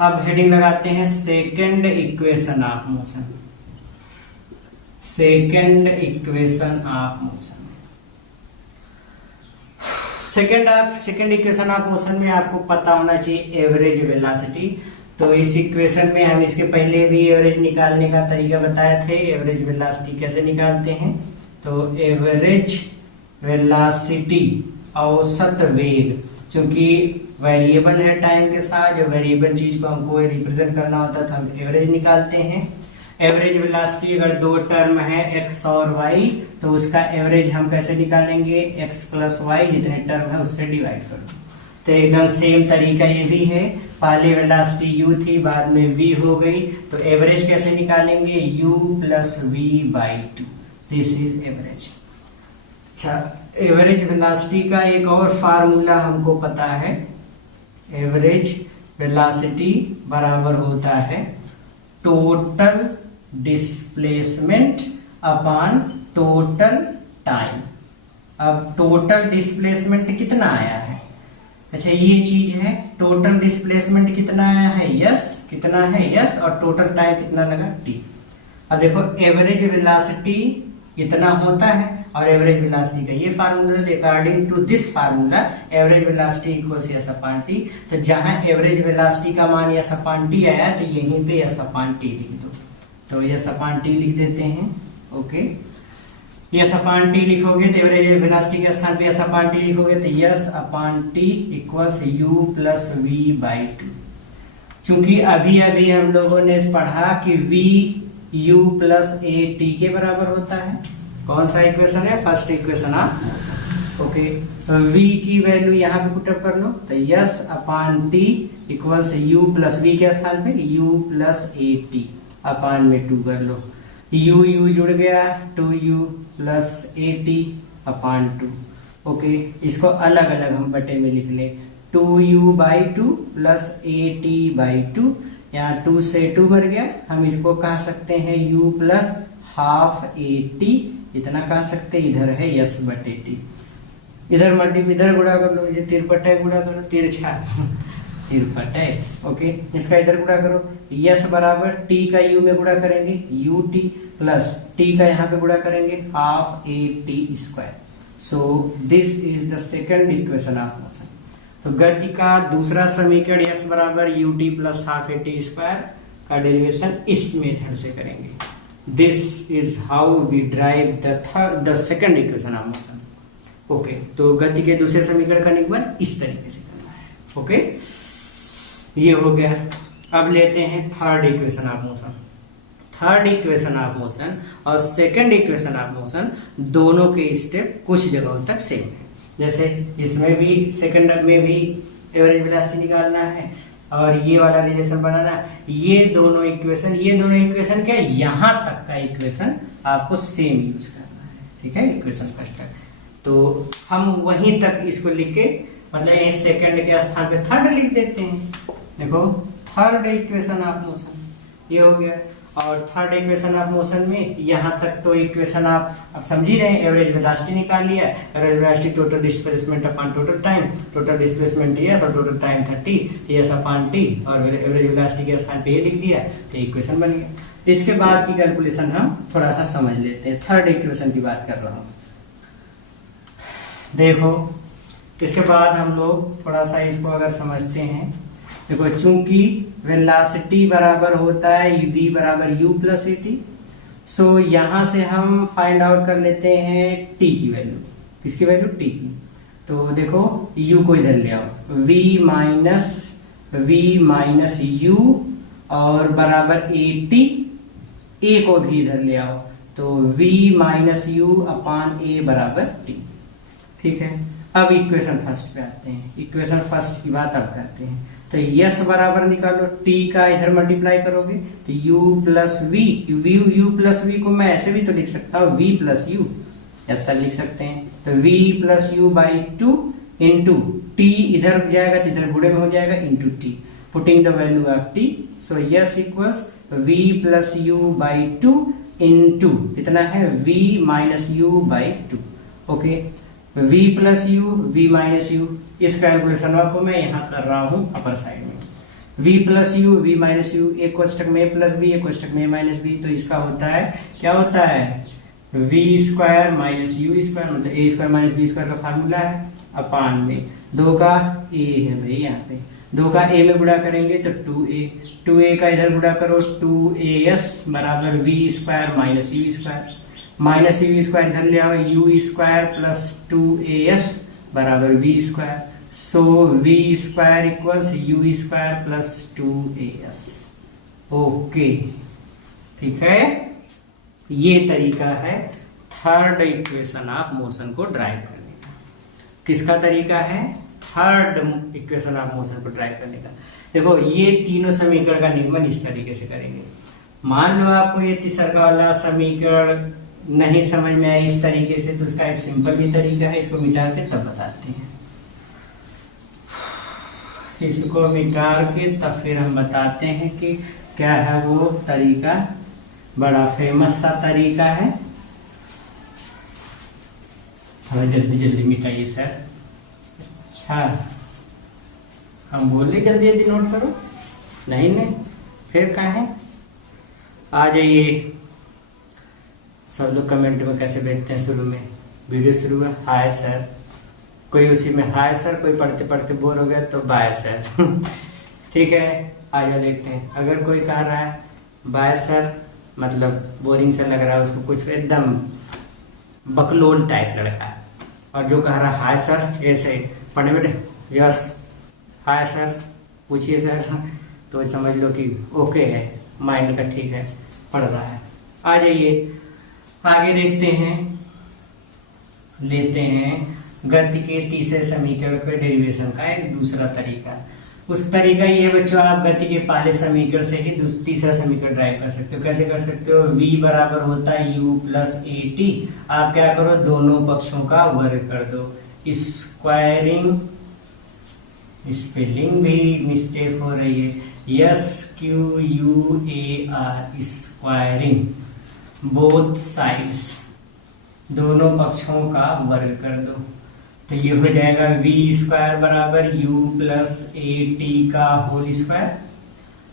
अब हेडिंग लगाते हैं second equation of motion. Second equation of motion, second equation of motion में आपको पता होना चाहिए एवरेज वेलोसिटी। तो इस इक्वेशन में हम इसके पहले भी एवरेज निकालने का तरीका बताए थे। एवरेज वेलोसिटी कैसे निकालते हैं, तो एवरेज वेलोसिटी औसत वेग, चूंकि वेरिएबल है टाइम के साथ, जो वेरिएबल चीज को हमको रिप्रेजेंट करना होता था, हम एवरेज निकालते हैं। एवरेज वेलोसिटी अगर दो टर्म है x और y, तो उसका एवरेज हम कैसे निकालेंगे, x प्लस वाई, जितने टर्म है उससे डिवाइड कर दो। तो एकदम सेम तरीका ये भी है। पहले वेलोसिटी u थी, बाद में v हो गई, तो एवरेज कैसे निकालेंगे, u plus v by two. This is average. अच्छा, एवरेज वेलोसिटी का एक और फार्मूला हमको पता है। एवरेज वेलोसिटी बराबर होता है total displacement upon total time. अब टोटल डिस्प्लेसमेंट कितना आया है, अच्छा ये चीज है, टोटल डिस्प्लेसमेंट कितना आया है, यस, कितना है यस, और टोटल टाइम कितना लगा, टी। अब देखो एवरेज वेलोसिटी इतना होता है और एवरेज वेलोसिटी का ये formula, according to this formula average velocity equals s upon t. तो जहां एवरेज वेलोसिटी का मान एस अपॉन टी आया, तो यहीं पे एस अपॉन टी लिख दो। तो एस अपॉन टी लिख देते हैं। ओके, एस अपॉन टी लिखोगे तो एवरेज वेलोसिटी के स्थान पे एस अपॉन टी लिखोगे तो s upon t equals u plus v by two. चूंकि अभी अभी हम लोगों ने पढ़ा कि v u plus a t के बराबर होता है। कौन सा इक्वेशन है, first equation of motion. Okay, तो v की वैल्यू यहाँ पे पुटअप कर लो, तो s upon t equals u plus v के स्थान पे u plus a t upon में 2 कर लो। u जुड़ गया, 2u plus a t upon 2। Okay, इसको अलग अलग हम बटे में लिख ले, 2u by 2 plus a T by 2। यहाँ 2 से 2 बढ़ गया, हम इसको कह सकते हैं u plus half a T, इतना कह सकते, इधर है यस बटे टी। इधर गुणा कर लो, इसे तिरपटे गुणा करो, तिरछा तिरपटे। ओके, इसका इधर गुणा करो, यस बराबर टी का यू में गुणा करेंगे यू टी प्लस टी का यहाँ पे गुणा करेंगे half a t square. So this is the second equation of motion. तो गति का दूसरा समीकरण यस बराबर u t plus half a t square का डेरिवेशन इस मेथड से करेंगे। This is how we drive the second equation of motion. Okay, तो गति के दूसरे समीकरण का निगमन इस तरीके से करना है। ओके, ये हो गया। अब लेते हैं third equation of motion. Third equation of motion और सेकंड इक्वेशन ऑफ मोशन दोनों के स्टेप कुछ जगहों तक सेम है। जैसे इसमें भी सेकंड में भी एवरेज वेलोसिटी निकालना है और ये वाला रिलेशन बनाना है। ये दोनों इक्वेशन क्या, यहाँ तक का इक्वेशन आपको सेम यूज करना है। ठीक है, इक्वेशन फर्स्ट तक, तो हम वहीं तक इसको लिख के, मतलब इस सेकंड के स्थान पे थर्ड लिख देते हैं। देखो, थर्ड इक्वेशन ऑफ मोशन ये हो गया। और थर्ड इक्वेशन ऑफ मोशन में यहाँ तक तो इक्वेशन आप अब समझ ही रहे हैं। एवरेज वेलोसिटी निकाल लिया, average velocity total displacement upon total time, total displacement ts और total time 30 ts upon t, और एवरेज वेलोसिटी के स्थान पे ये लिख दिया, तो इक्वेशन बन गया। इसके बाद की कैलकुलेशन हम थोड़ा सा समझ लेते हैं। थर्ड इक्वेशन की बात कर रहा हूँ। देखो, इसके बाद हम लोग थोड़ा सा इसको अगर समझते हैं। देखो, चूंकि वेलोसिटी बराबर होता है v बराबर u प्लस ए टी, सो यहां से हम फाइंड आउट कर लेते हैं t की वैल्यू। किसकी वैल्यू? t की। तो देखो, u को इधर ले आओ, v माइनस u और बराबर ए टी, a को भी इधर ले आओ, तो v माइनस यू अपान ए बराबर t। ठीक है, अब इक्वेशन फर्स्ट पे आते हैं। इक्वेशन फर्स्ट की बात अब करते हैं। तो यस बराबर निकालो, t का इधर मल्टीप्लाई करोगे तो u plus v, u plus v को मैं ऐसे भी तो लिख सकता हूँ v प्लस यू, ऐसा लिख सकते हैं। तो v plus you by 2 into t, इधर जाएगा तो इधर गुणे में हो जाएगा, into t, putting the value of t। So yes equals v plus you by 2 into कितना है, v minus you by 2। Okay, v plus you, v minus you, इस कैलकुलेशन को मैं यहाँ कर रहा हूँ अपर साइड में। v plus you, v minus you, एक कोष्टक में प्लस बी, एक कोष्टक में माइनस बी, तो इसका होता है, क्या होता है, v square minus u square, मतलब a square minus b square का फार्मूला है, अपान में 2 का a है भाई, यहाँ पे 2 का a में गुणा करेंगे तो 2a का इधर गुणा करो, 2as बराबर v square minus u square, minus u square इधर ले आओ, यू स्क्वायर प्लस 2as बराबर v square. So v square equals you square plus 2as। Okay, ठीक है, ये तरीका है थर्ड इक्वेशन ऑफ मोशन को ड्राइव करने का। किसका तरीका है? थर्ड इक्वेशन ऑफ मोशन को ड्राइव करने का। देखो, ये तीनों समीकरण का निगमन इस तरीके से करेंगे। मान लो आपको ये तीसरा वाला समीकरण नहीं समझ में आया इस तरीके से, तो उसका एक सिंपल भी तरीका है, इसको मिटा के तब बताते हैं। इसको मिटा के तब फिर हम बताते हैं कि क्या है वो तरीका। बड़ा फेमस सा तरीका है, थोड़ा जल्दी जल्दी मिटाइए सर। अच्छा, हम बोले जल्दी जल्दी नोट करो, नहीं फिर कहाँ है? आ जाइए। सब लोग कमेंट में कैसे बैठते हैं, शुरू में वीडियो शुरू हुआ हाय सर, कोई उसी में हाय सर, कोई पढ़ते पढ़ते बोर हो गया तो बाय सर। ठीक है, आ जाओ देखते हैं। अगर कोई कह रहा है बाय सर, मतलब बोरिंग से लग रहा है उसको, कुछ एकदम बकलोल टाइप लड़का है, और जो कह रहा है हाय सर, ऐसे पढ़े बेटे यस हाय सर, पूछिए सर, तो समझ लो कि ओके है, माइंड का ठीक है, पढ़ रहा है। आ जाइए आगे देखते हैं, लेते हैं गति के तीसरे समीकरण पे डेरिवेशन का एक दूसरा तरीका। उस तरीका ये बच्चों, आप गति के पहले समीकरण से ही तीसरा समीकरण ड्राइव कर सकते हो। कैसे कर सकते हो? v बराबर होता है u प्लस ए टी, आप क्या करो, दोनों पक्षों का वर्ग कर दो। स्क्वायरिंग, स्पेलिंग भी मिस्टेक हो रही है, SQUAR, स्क्वायरिंग, बोथ साइड्स, दोनों पक्षों का वर्ग कर दो। तो ये हो जाएगा v स्क्वायर बराबर u प्लस ए टी का होल स्क्वायर,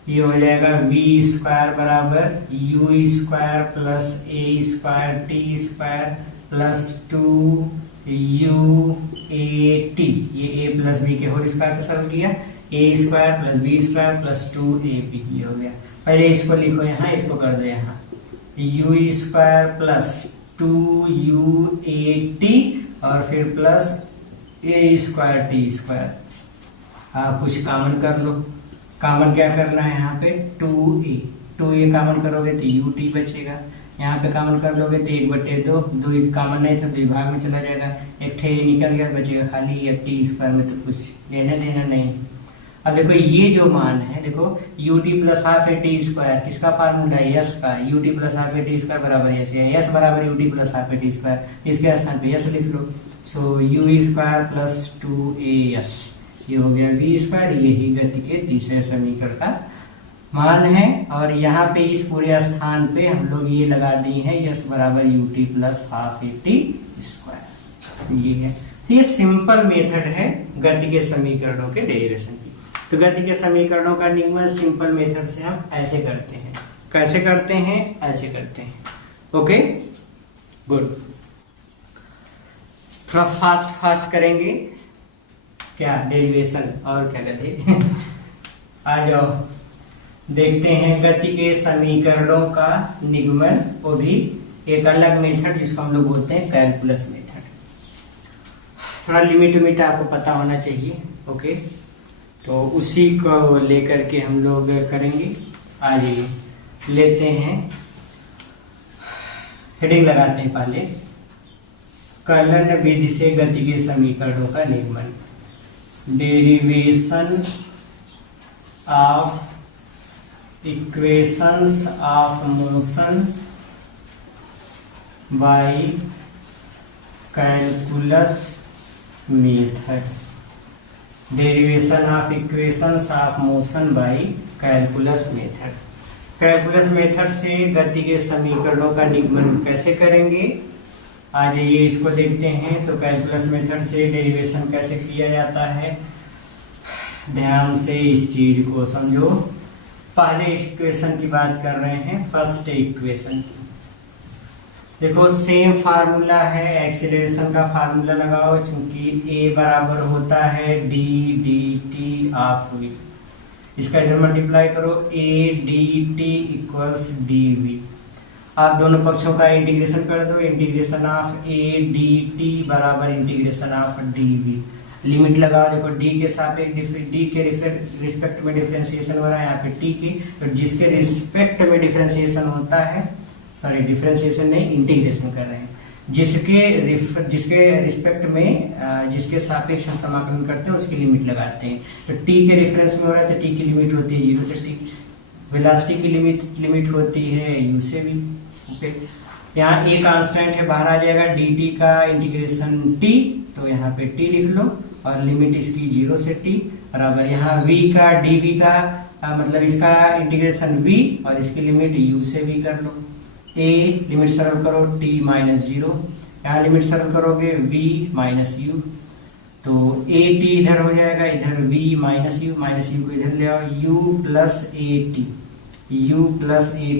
ये हो जाएगा v स्क्वायर बराबर u square plus a square t square plus 2uat, ये a प्लस b के होल स्क्वायर का सॉल्व किया, a square plus b square plus 2ab, ये हो गया। पहले इसको लिखो यहाँ, इसको कर दो यहाँ, यू स्क्वायर प्लस 2u(a)t और फिर plus a square t square. आप कुछ कॉमन कर लो। कॉमन क्या करना है यहाँ पे 2a कॉमन करोगे तो ut बचेगा। यहाँ पे कॉमन कर लोगे तो 1/2, 2 कॉमन नहीं था तो भाग में चला जाएगा, एक ठे निकल गया बचेगा खाली अब टी स्क्वायर में तो कुछ लेना देना नहीं। अब देखो ये जो मान है, देखो ut plus half a t square किसका फार्मूला है, यस का। ut plus half a t square बराबर यस है, यस बराबर ut plus half a t square, इसके स्थान पे यस लिख लो। सो u स्क्वायर प्लस 2as ये हो गया v स्क्वायर। यही गति के तीसरे समीकरण का मान है। और यहाँ पे इस पूरे स्थान पे हम लोग ये लगा दिए हैं यस बराबर ut plus half a t square. ये है, तो ये सिंपल मेथड है गति के समीकरणों के डेरिवेशन की। तो गति के समीकरणों का निगमन सिंपल मेथड से हम ऐसे करते हैं। कैसे करते हैं, ऐसे करते हैं। Okay good. थोड़ा फास्ट करेंगे क्या डेरिवेशन, और क्या कहते हैं आ जाओ देखते हैं गति के समीकरणों का निगमन, वो भी एक अलग मेथड जिसको हम लोग बोलते हैं कैलकुलस मेथड। थोड़ा लिमिट आपको पता होना चाहिए। ओके, तो उसी को लेकर के हम लोग करेंगे। आइए लेते हैं, हेडिंग लगाते हैं पहले, कलन विधि से गति के समीकरणों का निगमन। Derivation of equations of motion by calculus method. Derivation of equations of motion by calculus method. Calculus method से गति के समीकरणों का निगमन कैसे करेंगे, आ जाइए इसको देखते हैं। तो कैलकुलस मेथड से डेरिवेशन कैसे किया जाता है, ध्यान से इस चीज को समझो। पहले इक्वेशन की बात कर रहे हैं, फर्स्ट इक्वेशन की। देखो सेम फार्मूला है, एक्सीलरेशन का फार्मूला लगाओ, चूंकि a बराबर होता है d dt ऑफ v। इसका इधर मल्टीप्लाई करो, a dt इक्वल्स dv। आप दोनों पक्षों का इंटीग्रेशन कर दो, इंटीग्रेशन ऑफ a dt बराबर इंटीग्रेशन ऑफ dv। लिमिट लगाओ, देखो d के सापेक्ष d के रिस्पेक्ट में डिफरेंशिएशन हो रहा है, यहाँ पे t की, तो जिसके रिस्पेक्ट में डिफरेंशिएशन होता है, सॉरी डिफरेंशिएशन नहीं इंटीग्रेशन कर रहे हैं, जिसके रिस्पेक्ट में जिसके सापेक्ष हम समाकलन करते हैं उसकी लिमिट लगाते हैं। तो t के रेफरेंस में हो रहा है तो t की लिमिट होती है 0 से t। वेलोसिटी की लिमिट होती है u से v। ओके, यहाँ एक कांस्टेंट है, बाहर आ जाएगा dt का इंटीग्रेशन t, तो यहाँ पे t लिख लो और लिमिट इसकी 0 से t बराबर यहाँ v का dv का मतलब इसका इंटीग्रेशन v और इसकी लिमिट u से v कर लो। a लिमिट सरल करो t माइनस 0, यहाँ लिमिट सरल करोगे v माइनस u, तो a t इधर हो जाएगा, इधर v माइनस u को इधर ले आओ, u प्लस a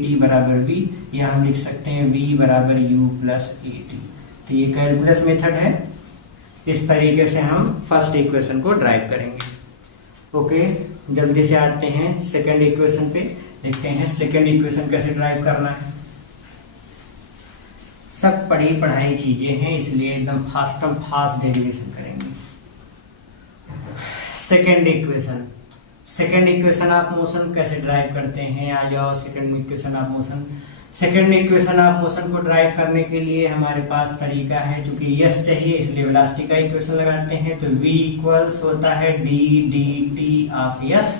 t बराबर v। यहाँ हम लिख सकते हैं v बराबर u प्लस a t। तो ये कैलकुलस मेथड है, इस तरीके से हम फर्स्ट इक्वेशन को ड्राइव करेंगे। ओके, जल्दी से आते हैं सेकंड इक्वेशन पे, देखते हैं सेकंड इक्वेशन कैसे ड्राइव करना है। सब पढ़ाई चीजें हैं, इसलिए एकदम फास्ट डेरिवेशन करेंगे। सेकंड इक्वेशन ऑफ मोशन कैसे ड्राइव करते हैं, आ जाओ second equation of motion. Second equation of motion को ड्राइव करने के लिए हमारे पास तरीका है, चूंकि यस चाहिए इसलिए वेलोसिटी का इक्वेशन लगाते हैं। तो v इक्वल्स होता है d dt ऑफ यस,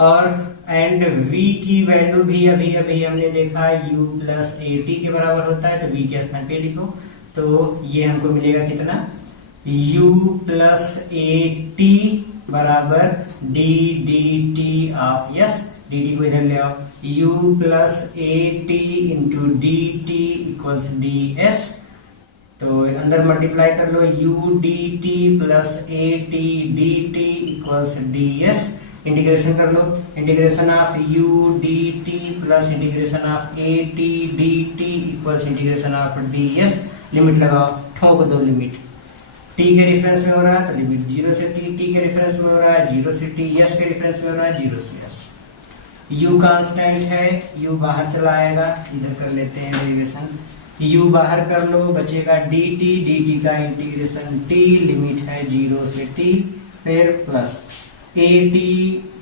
और एंड v की वैल्यू भी अभी हमने देखा u प्लस a t के बराबर होता है, तो v के स्थान पे लिखो, तो ये हमको मिलेगा कितना, u प्लस a t बराबर d dt of s. dt को इधर ले आओ, u plus a t into d t equals d s, तो अंदर मल्टीप्लाई कर लो, u d t plus a t d t equals d s. Integration कर लो, integration of u d t plus integration of a t d t equals integration of d s. Limit लगाओ, ठोक दो limit, t के reference में हो रहा है तो लिमिट 0 से t, t के रेफरेंस में हो रहा है 0 से t, s के रेफरेंस में हो रहा है 0 से s। u कांस्टेंट है, u बाहर चला आएगा, इधर कर लेते हैं डेरिवेशन, u बाहर कर लो, बचेगा dt का इंटीग्रेशन t, लिमिट है 0 से t, फिर प्लस at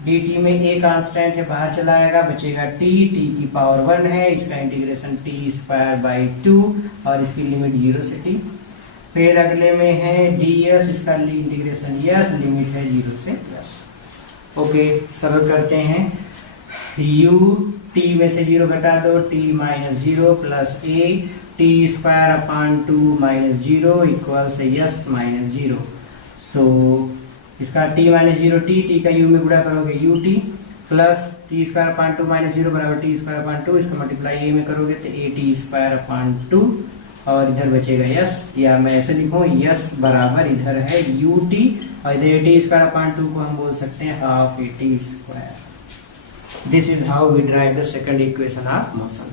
dt में a कांस्टेंट है, बाहर चला आएगा, बचेगा t की पावर 1 है, इसका इंटीग्रेशन t²/2 और इसकी लिमिट 0 से t। फिर अगले में है ds, इसका इंटीग्रेशन s, लिमिट है 0 से प्लस। ओके, सरल करते हैं, u t में से 0 घटा दो, t-0 plus a t²/2 - 0 equals s-0। सो इसका t-0 t का u में गुणा करोगे ut प्लस t²/2 - 0 बराबर t²/2, इसका मल्टीप्लाई a में करोगे तो at²/2 और इधर बचेगा s, या मैं ऐसे लिखूँ s बराबर इधर है ut और इधर at²/2 को हम बोल सकते हैं half at²। This is how we drive the second equation of motion.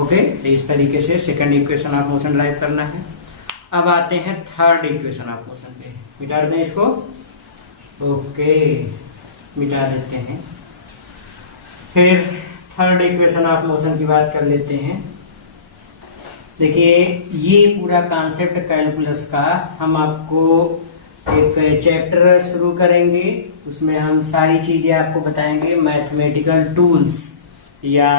Okay, तो इस तरीके से second equation of motion derive करना है। अब आते हैं थर्ड इक्वेशन ऑफ मोशन पे, मिटा दें इसको। ओके, मिटा देते हैं। फिर थर्ड इक्वेशन ऑफ मोशन की बात कर लेते हैं। देखिए, ये पूरा कॉन्सेप्ट कैलकुलस का हम आपको एक चैप्टर शुरू करेंगे, उसमें हम सारी चीजें आपको बताएंगे। मैथमेटिकल टूल्स या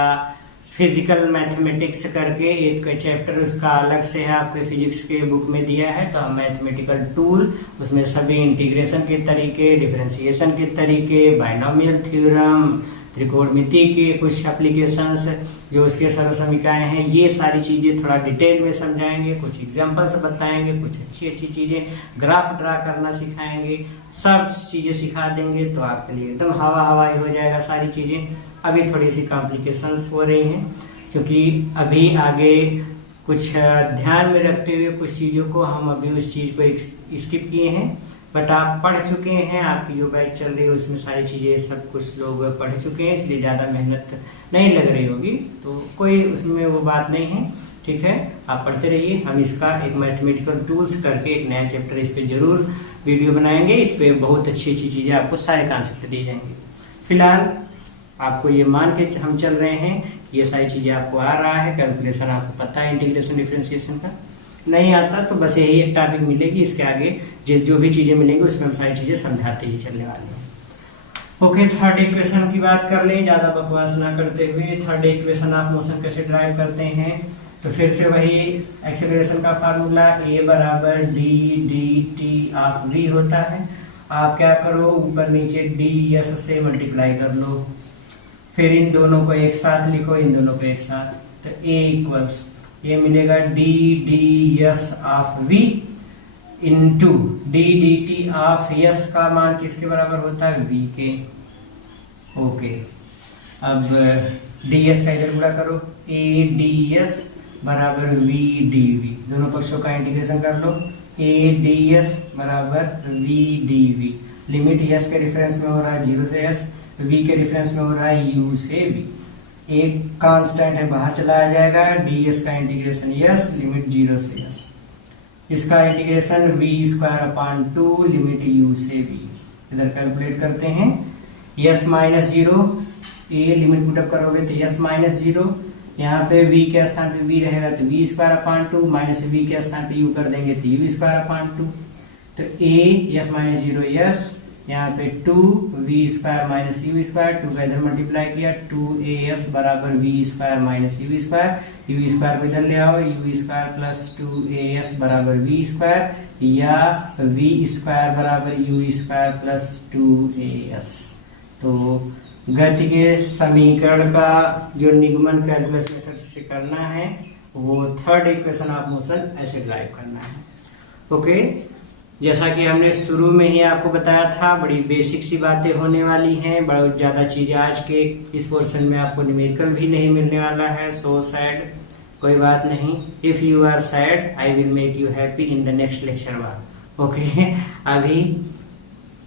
फिजिकल मैथमेटिक्स करके एक चैप्टर उसका अलग से है, आपके फिजिक्स के बुक में दिया है। तो हम मैथमेटिकल टूल, उसमें सभी इंटीग्रेशन के तरीके, डिफरेंशिएशन के तरीके, बाइनोमियल थ्योरम, त्रिकोणमिति के कुछ एप्लीकेशंस, जो उसके सरल समीकरण हैं, ये सारी चीज़ें थोड़ा डिटेल में समझाएंगे, कुछ एग्जांपल्स बताएंगे, कुछ अच्छी अच्छी चीज़ें, ग्राफ ड्रा करना सिखाएंगे, सब चीज़ें सिखा देंगे। तो आपके लिए एकदम हवा हवाई हो जाएगा सारी चीज़ें। अभी थोड़ी सी कॉम्प्लिकेशंस हो रही हैं, क्योंकि अभी आगे कुछ ध्यान में रखते हुए कुछ चीज़ों को हम अभी उस चीज़ को स्किप किए हैं, बट आप पढ़ चुके हैं, आपकी जो बैच चल रही है उसमें सारी चीज़ें सब कुछ लोग पढ़ चुके हैं, इसलिए ज़्यादा मेहनत नहीं लग रही होगी, तो कोई उसमें वो बात नहीं है। ठीक है, आप पढ़ते रहिए। हम इसका एक मैथमेटिकल टूल्स करके एक नया चैप्टर इस पर जरूर वीडियो बनाएंगे। इस पर बहुत अच्छी अच्छी चीज़ें आपको सारे कॉन्सेप्ट दिए जाएंगे। फिलहाल आपको ये मान के हम चल रहे हैं कि ये सारी चीज़ें आपको आ रहा है, कैलकुलेशन आपको पता है, इंटीग्रेशन डिफरेंशिएशन का नहीं आता तो बस यही एक टॉपिक मिलेगी। इसके आगे जो भी चीज़ें मिलेंगी उसमें हम सारी चीज़ें समझाते ही चलने वाले हैं। ओके, थर्ड इक्वेशन की बात कर लें, ज़्यादा बकवास ना करते हुए। थर्ड इक्वेशन ऑफ मोशन कैसे ड्राइव करते हैं, तो फिर से वही एक्सेलरेशन का फार्मूला a बराबर d/dt ऑफ v होता है। आप क्या करो, ऊपर नीचे ds से मल्टीप्लाई कर लो, फिर इन दोनों को एक साथ लिखो, इन दोनों को एक साथ, तो a इक्वल्स ये मिलेगा d/ds of v into d/dt of s का मान किसके बराबर होता है, v के। ओके, अब ds का इधर गुणा करो, a ds बराबर v dv, दोनों पक्षों का इंटीग्रेशन कर लो, a ds बराबर v dv, लिमिट s के रेफरेंस में हो रहा है 0 से s, v के रेफरेंस में हो रहा है u से v। एक कांस्टेंट है, बाहर चला जाएगा, ds का इंटीग्रेशन s, लिमिट 0 से s, इसका इंटीग्रेशन v²/2, लिमिट u से v। इधर कैलकुलेट करते हैं, s-0, a लिमिट पुटअप करोगे तो s-0, यहाँ पे v के स्थान पे v रहेगा तो v²/2, माइनस v के स्थान पे u कर देंगे तो u²/2, तो a s-0 s, यहाँ पे 2v² - u², 2 का इधर मल्टीप्लाई किया, 2as बराबर v² - u² को इधर ले आओ, u² प्लस 2as बराबर v², या v² बराबर u² प्लस 2as। तो गति के समीकरण का जो निगमन कैलकुलस मेथड से करना है, वो थर्ड इक्वेशन ऑफ मोशन ऐसे ड्राइव करना है। ओके, जैसा कि हमने शुरू में ही आपको बताया था, बड़ी बेसिक सी बातें होने वाली हैं, बहुत ज़्यादा चीज़ें आज के इस पोर्शन में आपको न्यूमेरिकल भी नहीं मिलने वाला है। सो सैड, कोई बात नहीं, if you are sad I will make you happy in the next lecture one. Okay, अभी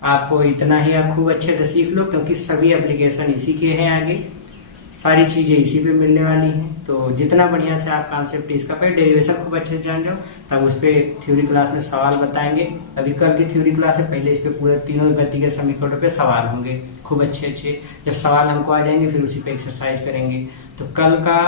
आपको इतना ही, आप खूब अच्छे से सीख लो, क्योंकि सभी एप्लीकेशन इसी के हैं आगे। सारी चीज़ें इसी पे मिलने वाली हैं। तो जितना बढ़िया से आप कॉन्सेप्ट इसका पे डेरिवेशन खूब अच्छे से जान जाओ, तब उस पर थ्योरी क्लास में सवाल बताएंगे। अभी कल की थ्योरी क्लास है, पहले इस पे पूरे तीनों गति के समीकरणों पे सवाल होंगे खूब अच्छे अच्छे। जब सवाल हमको आ जाएंगे फिर उसी पे एक्सरसाइज करेंगे। तो कल का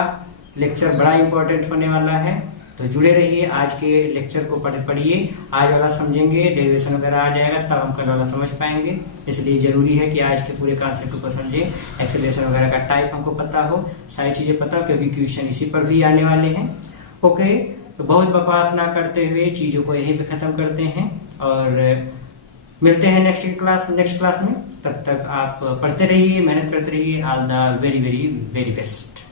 लेक्चर बड़ा इंपॉर्टेंट होने वाला है, तो जुड़े रहिए। आज के लेक्चर को पढ़िए, आज वाला समझेंगे, डेरिवेशन वगैरह आ जाएगा तब हम कल वाला समझ पाएंगे। इसलिए जरूरी है कि आज के पूरे कॉन्सेप्ट को समझें, एक्सेलरेशन वगैरह का टाइप हमको पता हो, सारी चीज़ें पता हो, क्योंकि क्वेश्चन इसी पर भी आने वाले हैं। ओके, तो बहुत बकवास ना करते हुए चीज़ों को यहीं पे ख़त्म करते हैं और मिलते हैं नेक्स्ट क्लास में। तब तक आप पढ़ते रहिए, मेहनत करते रहिए। All the very very very best.